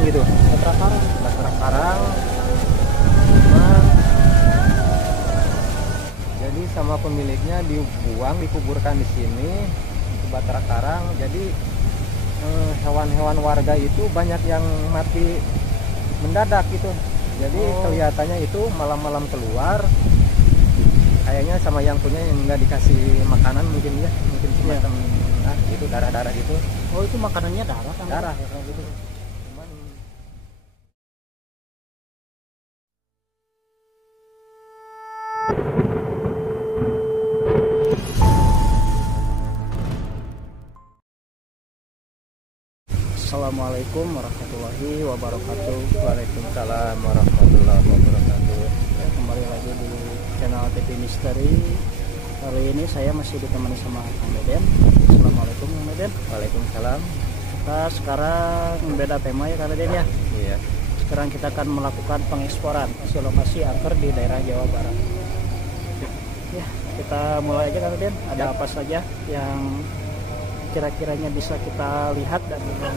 karang gitu. Batra karang. Jadi sama pemiliknya dibuang, dikuburkan di sini di Batra Karang. Jadi hewan-hewan warga itu banyak yang mati mendadak gitu. Jadi kelihatannya itu malam-malam keluar, kayaknya sama yang punya yang nggak dikasih makanan mungkin ya, mungkin semacam gitu, darah-darah gitu. Oh, itu makanannya darah kan? Darah gitu. Cuman Assalamualaikum warahmatullahi wabarakatuh. Waalaikumsalam warahmatullahi wabarakatuh. Kembali lagi di channel TV Misteri. Kali ini saya masih ditemani sama Kang Deden. Assalamualaikum Kang Deden. Waalaikumsalam. Kita sekarang beda tema ya Kang Deden ya. Iya. Sekarang kita akan melakukan pengeksporan hasil lokasi angker di daerah Jawa Barat. Ya, kita mulai aja Kang Deden. Ada apa saja yang kira-kiranya bisa kita lihat dan kita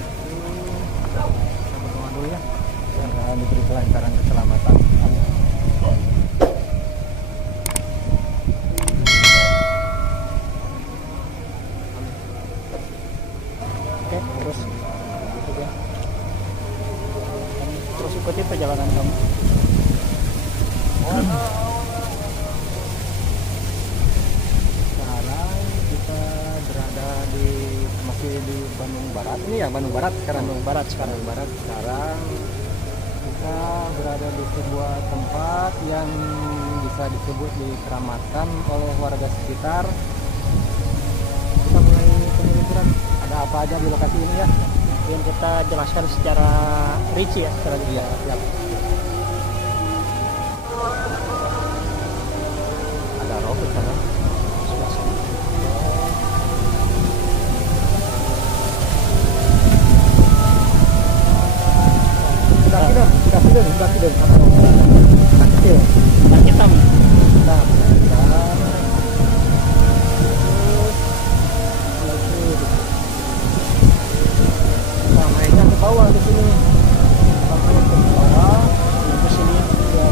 berdoa dulu ya, Semoga diberi kelancaran keselamatan. Oke, terus ikuti perjalanan kamu. Sekarang kita berada masih di Bandung Barat. Ini ya Bandung Barat sekarang. Bandung Barat sekarang. Sekarang kita berada di sebuah tempat yang bisa disebut dikeramatkan oleh warga sekitar. Kita mulai penelusuran. Ada apa aja di lokasi ini ya? Mungkin kita jelaskan secara rinci ya, secara Iya, siap. Ada roh di sana. sebelah sana. Sudah kecil. Nah, hitam. Mainnya ke bawah di sini. Sampai ke bawah, Ke sini. ya,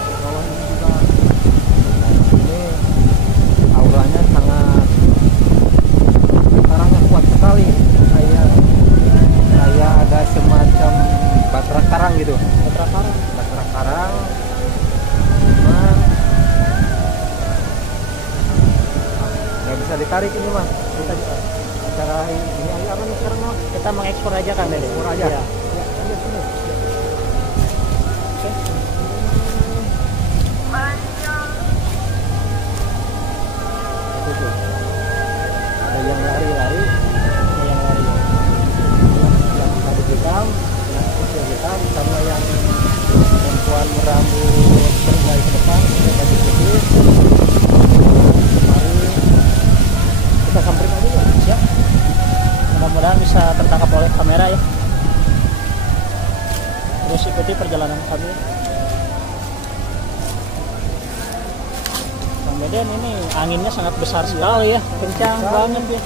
ada bawah ini juga. Ini auranya sangat, karangnya kuat sekali, kayak ada semacam batra karang gitu. Batra karang. Cuma nggak bisa ditarik ini mah. Kita cara ini aja apa nih sekarang mah? Kita mengekspor aja Kang Deden. Ekspor aja. Ya. Ya, aja sini. Oke. Itu tuh. Ada yang lari-lari, Ada yang lari. yang tadi hitam, yang kecil hitam, sama yang perempuan berambut berubah ke depan, yang baju putih. Mari kita samperin aja ya. Siap. Mudah-mudahan bisa tertangkap oleh kamera ya. Terus ikuti perjalanan kami. Kang Deden, ini anginnya sangat besar sekali ya, kencang Besar. banget ya.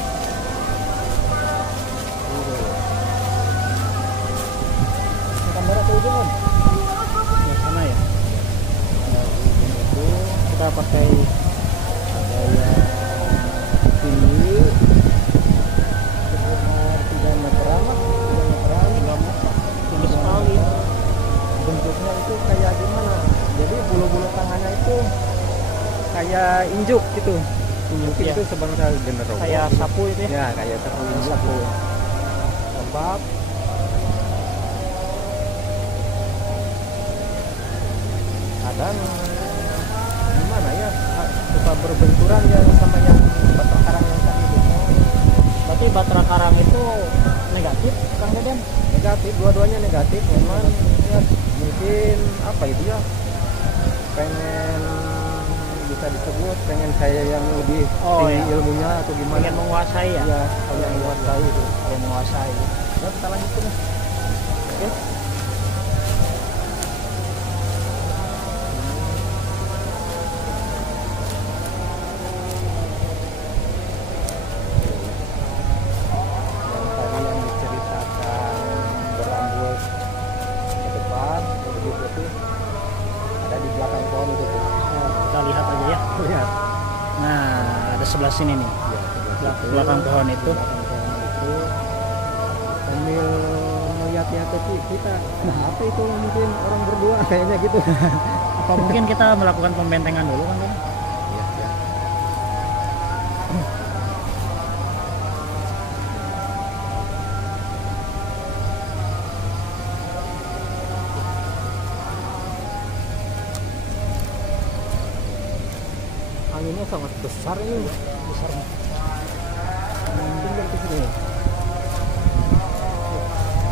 Kamera tuh ujung. Di sana ya. Nah, ujung itu Kita pakai gaya tinggi sekitar 3 meteran lah, 3 meteran. tinggi sekali. Bentuknya itu kayak gimana? Jadi bulu-bulu tangannya itu kayak injuk gitu. Mungkin Ya. itu sebangsa genderuwo. Kayak sapu itu ya. Ya, kayak sapu injuk. Lembab. Kadang gimana ya? Suka berbenturan ya sama yang batra karang yang tadi itu. Berarti batra karang itu negatif Kang Deden? Negatif, dua-duanya negatif. Memang ya, mungkin apa itu ya? Pengen bisa bisa disebut pengen saya yang lebih Oh, tinggi ya. ilmunya atau gimana. Pengen menguasai ya? Ya, kalian menguasai itu. Pengen menguasai. Ya, kita lanjutin ya. Oke. Yang tadi yang diceritakan berambut ke depan, lebih putih, ada di belakang pohon itu tuh. Nah, kita lihat aja ya. Lihat. Nah, ada sebelah sini nih. Ya, Belakang pohon itu. Belakang pohon itu sambil melihat-lihat ke kita. Nah, apa itu mungkin orang berdua kayaknya gitu. Apa mungkin kita melakukan pembentengan dulu kan? Iya, ya. Anginnya sangat besar ini. Besar. Tinggal ke sini.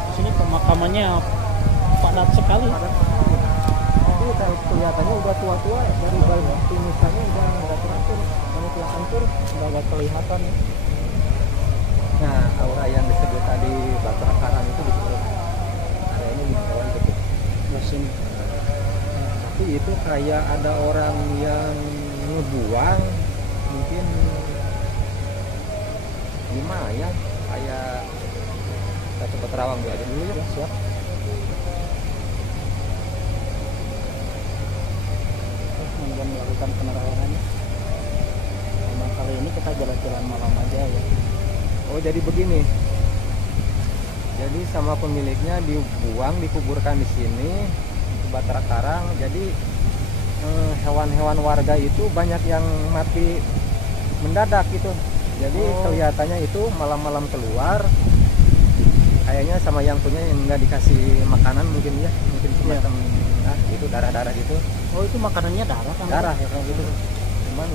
Di sini pemakamannya padat sekali. Tapi kelihatannya udah tua-tua ya. Dari balik tulisannya udah nggak teratur, udah hancur, udah nggak kelihatan. Nah, aura yang disebut tadi Batra Karang itu disebut area ini di bawah itu. Di sini. Tapi itu kayak ada orang yang ngebuang, mungkin gimana ya, kayak kita coba terawang dulu aja dulu ya. Siap. Kemudian melakukan penerawangannya. Memang kali ini kita jalan-jalan malam aja ya. Oh, jadi begini. Jadi sama pemiliknya dibuang, dikuburkan di sini di Batra Karang. Jadi hewan-hewan warga itu banyak yang mati mendadak gitu. Jadi kelihatannya itu malam-malam keluar. Kayaknya sama yang punya yang nggak dikasih makanan mungkin ya, mungkin semacam itu darah-darah gitu. Oh, itu makanannya darah kan? Darah ya kayak gitu. Cuman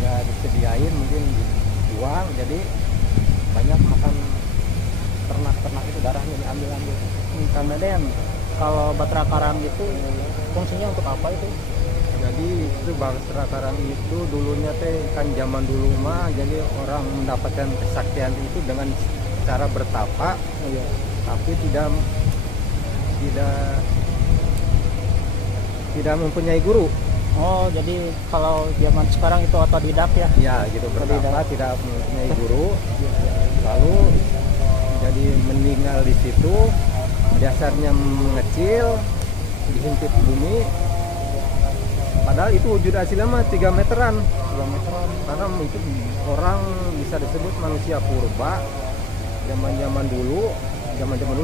nggak disediain, mungkin dibuang. Jadi banyak makan ternak-ternak itu darahnya diambil-ambil. Karena Den, kalau Batra Karang itu fungsinya untuk apa itu? Jadi itu Batra Karang itu dulunya teh kan zaman dulu mah, jadi orang mendapatkan kesaktian itu dengan cara bertapa, Iya. tapi tidak mempunyai guru. Oh, jadi kalau zaman sekarang itu otodidak ya? Ya gitu, bertapa tidak mempunyai guru. Lalu jadi meninggal di situ, dasarnya mengecil, dihimpit bumi. Padahal itu wujud aslinya mah 3 meteran. 2 meteran. Karena itu orang bisa disebut manusia purba. Zaman dulu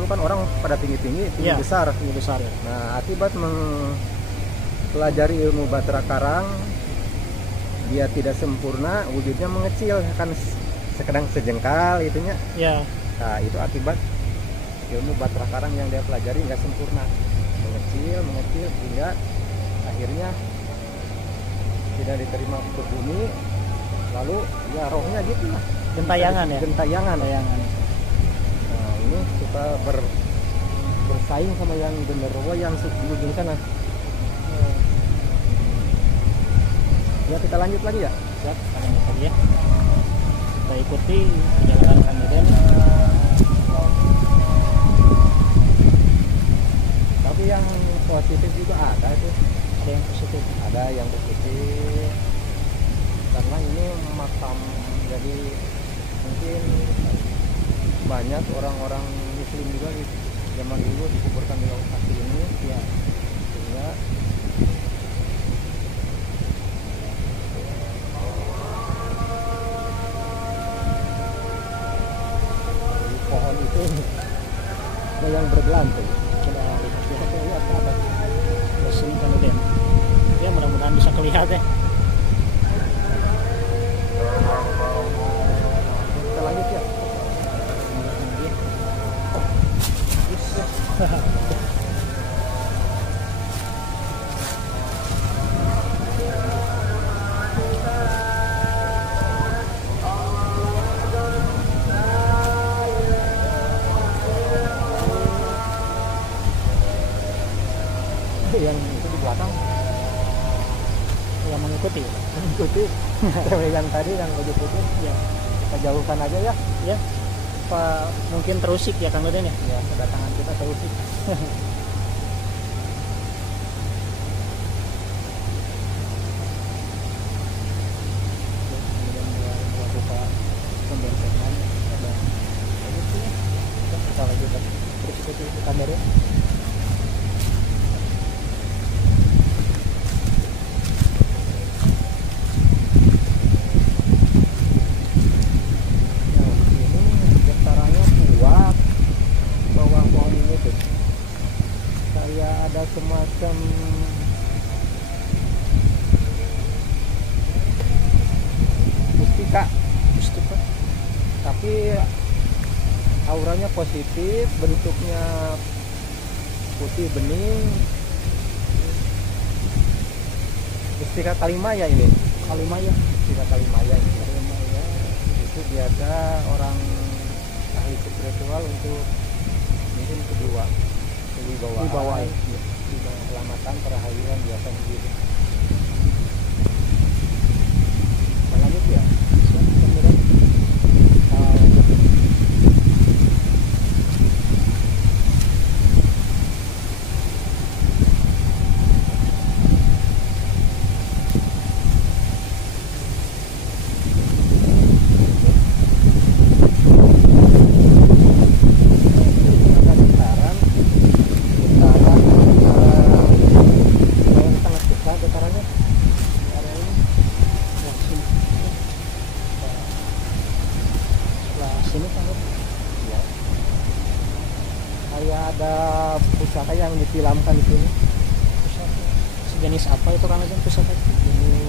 kan orang pada tinggi Iya, besar. tinggi besar ya. Nah, akibat mempelajari ilmu Batra Karang, dia tidak sempurna, wujudnya mengecil, kan sekedang sejengkal itunya. Ya. Nah, itu akibat ilmu Batra Karang yang dia pelajari nggak sempurna, mengecil hingga akhirnya tidak diterima ke bumi. Lalu ya rohnya gitu lah, Gentayangan ya? Gentayangan. Gentayangan. Nah, ini suka bersaing sama yang genderuwo yang di ujung sana. Ya, kita lanjut lagi ya. Siap, lanjut lagi ya. Kita ikuti perjalanan Kang Deden. Tapi yang positif juga ada itu. Ada yang positif. Ada yang positif. Karena ini makam, jadi mungkin banyak orang-orang muslim juga di zaman dulu dikuburkan di lokasi ini ya, sehingga di pohon itu ada yang bergelantung. Coba lihat ya. Kita lihat ke atas. Di sini Kang Deden. Ya, mudah-mudahan bisa kelihatan ya. Kita lanjut ya. Yang itu di belakang, Yang putih. Yang tadi yang baju putih Ya, kita jauhkan aja ya. ya. Apa mungkin terusik ya Kang Deden ya? Ya, kedatangan kita terus. Kemudian mulai melakukan pembentengan ada itu ya. Kita lanjutkan. Terus ikuti kamera. Nah, ini getarannya kuat bawah pohon ini tuh. Kayak ada semacam mustika, Mustika. tapi auranya positif, bentuknya putih bening. Mustika Kalimaya ini. Kalimaya. Mustika Kalimaya ini. Kalimaya. Itu biasa orang ahli spiritual untuk mungkin kedua Wibawaan. wibawaan keselamatan perahayuan biasa begitu. Kita lanjut ya. Ada getaran sangat besar getarannya. Area ini. Ya, sini. Sebelah sini Kang Deden. Ya. Kayak ada pusaka yang ditilamkan di sini. Pusaka. Sejenis apa itu Kang Deden pusaka? Ini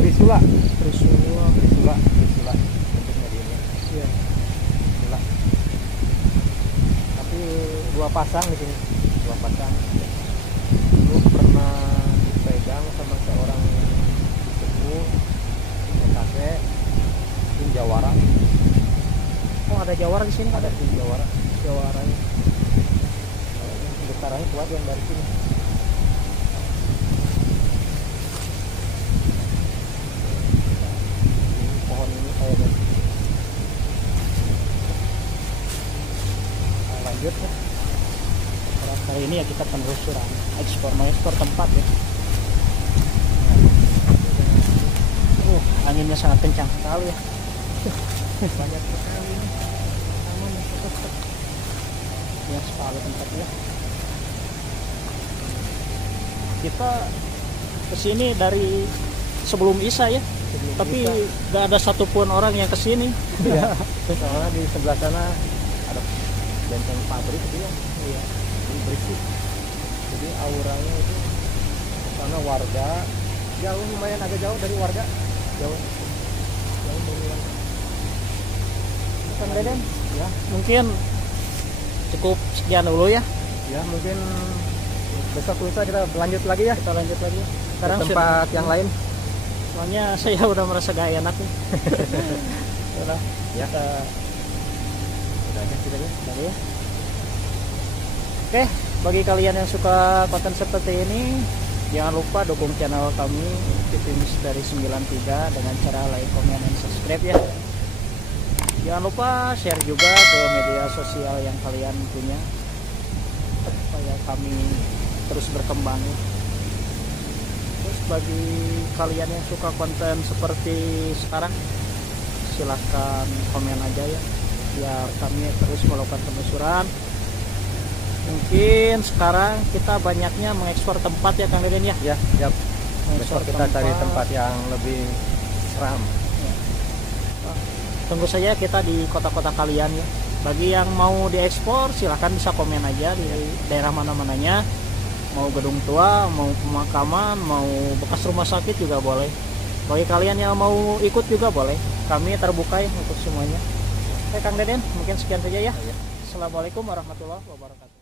Trisula, Trisula. Trisula, Trisula bentuknya di ini. Iya. Trisula. Tapi dua pasang di sini, dua pasang. Dulu pernah dipegang sama seorang sepuh, kakek, di Jawara. Oh, ada jawara di sini. Ada di Jawara. Jawaranya. Getarannya kuat yang dari sini. Ini pohon ini kayaknya. Nah, lanjut ya. Pada kali ini ya kita penelusuran ekspor tempat ya. Anginnya sangat kencang sekali ya. Banyak sekali ini. Aman ya, tetap. Ya, sekali tempatnya. Kita kesini dari sebelum Isya ya, Sebelum tapi Isya. gak ada satupun orang yang kesini. Iya. Soalnya di sebelah sana ada benteng pabrik itu ya. Iya. Jadi bersih. Jadi auranya itu karena warga jauh, lumayan agak jauh dari warga. Jauh dari warga. Kang Deden, Ya, mungkin cukup sekian dulu ya. ya mungkin besok lusa kita lanjut lagi ya. Kita lanjut lagi. Ke Sekarang tempat yang lain. soalnya saya udah merasa gak enak nih. Udah, Ya. kita Udah aja kita ya. udah ya. Oke, bagi kalian yang suka konten seperti ini, jangan lupa dukung channel kami TV Misteri 93 dengan cara like, komen, dan subscribe ya. Jangan lupa share juga ke media sosial yang kalian punya supaya kami terus berkembang ya. Terus bagi kalian yang suka konten seperti sekarang, silahkan komen aja ya, biar kami terus melakukan penelusuran. Mungkin sekarang kita banyaknya mengekspor tempat ya Kang Deden ya. Ya, siap. Mengekspor Besok kita cari tempat yang lebih seram. Tunggu saja kita di kota-kota kalian ya. Bagi yang mau diekspor silahkan bisa komen aja di daerah mana-mananya. Mau gedung tua, mau pemakaman, mau bekas rumah sakit juga boleh. Bagi kalian yang mau ikut juga boleh. Kami terbuka ya untuk semuanya. Oke Kang Deden, mungkin sekian saja ya. Assalamualaikum warahmatullahi wabarakatuh.